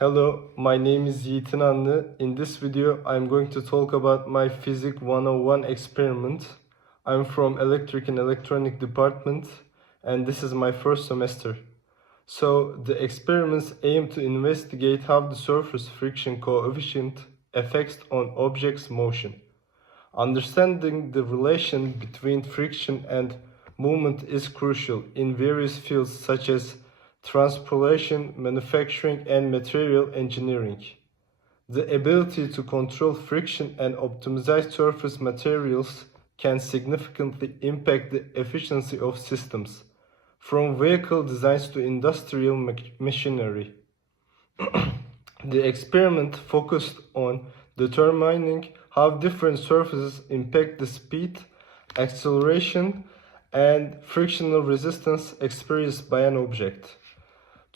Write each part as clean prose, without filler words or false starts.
Hello, my name is Yiğit İnanlı. In this video, I'm going to talk about my Physics 101 experiment. I'm from Electric and Electronic department, and this is my first semester. So, the experiments aim to investigate how the surface friction coefficient affects on objects' motion. Understanding the relation between friction and movement is crucial in various fields such as transportation, manufacturing, and material engineering. The ability to control friction and optimize surface materials can significantly impact the efficiency of systems, from vehicle designs to industrial machinery. The experiment focused on determining how different surfaces impact the speed, acceleration, and frictional resistance experienced by an object.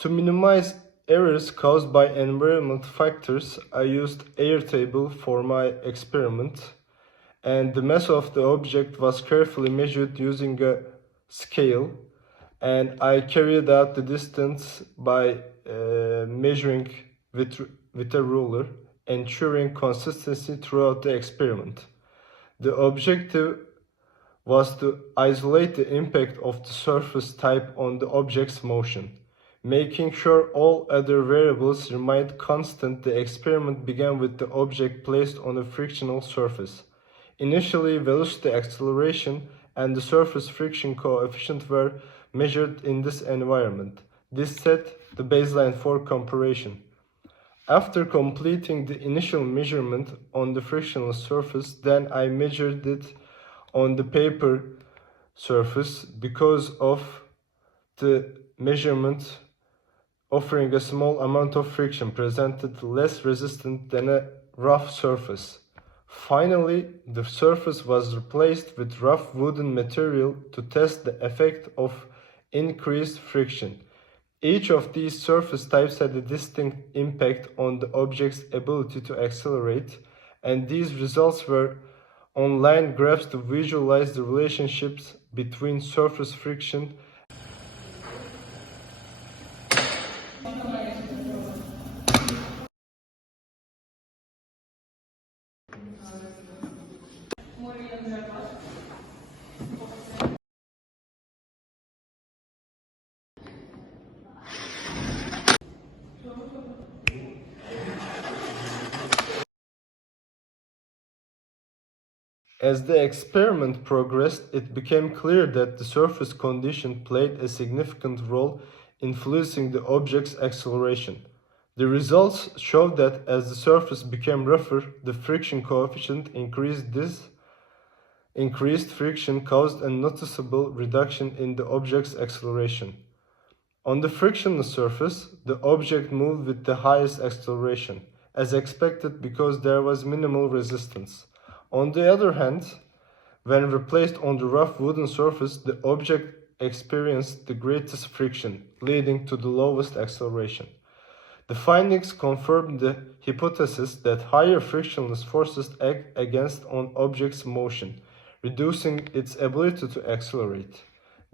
To minimize errors caused by environmental factors, I used Airtable for my experiment, and the mass of the object was carefully measured using a scale, and I carried out the distance by measuring with a ruler, ensuring consistency throughout the experiment. The objective was to isolate the impact of the surface type on the object's motion. Making sure all other variables remained constant, the experiment began with the object placed on a frictional surface. Initially, velocity, acceleration, and the surface friction coefficient were measured in this environment. This set the baseline for comparison. After completing the initial measurement on the frictional surface, then I measured it on the paper surface. Because of the measurement offering a small amount of friction presented less resistant than a rough surface. Finally, the surface was replaced with rough wooden material to test the effect of increased friction. Each of these surface types had a distinct impact on the object's ability to accelerate, and these results were on line graphs to visualize the relationships between surface friction. As the experiment progressed, it became clear that the surface condition played a significant role influencing the object's acceleration. The results showed that as the surface became rougher, the friction coefficient increased. This increased friction caused a noticeable reduction in the object's acceleration. On the frictionless surface, the object moved with the highest acceleration, as expected because there was minimal resistance. On the other hand, when replaced on the rough wooden surface, the object experienced the greatest friction, leading to the lowest acceleration. The findings confirmed the hypothesis that higher frictionless forces act against an object's motion, reducing its ability to accelerate.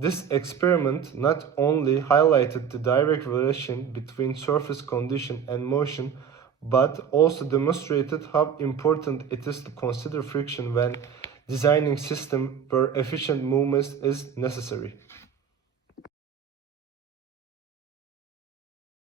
This experiment not only highlighted the direct relation between surface condition and motion, but also demonstrated how important it is to consider friction when designing systems where efficient movement is necessary.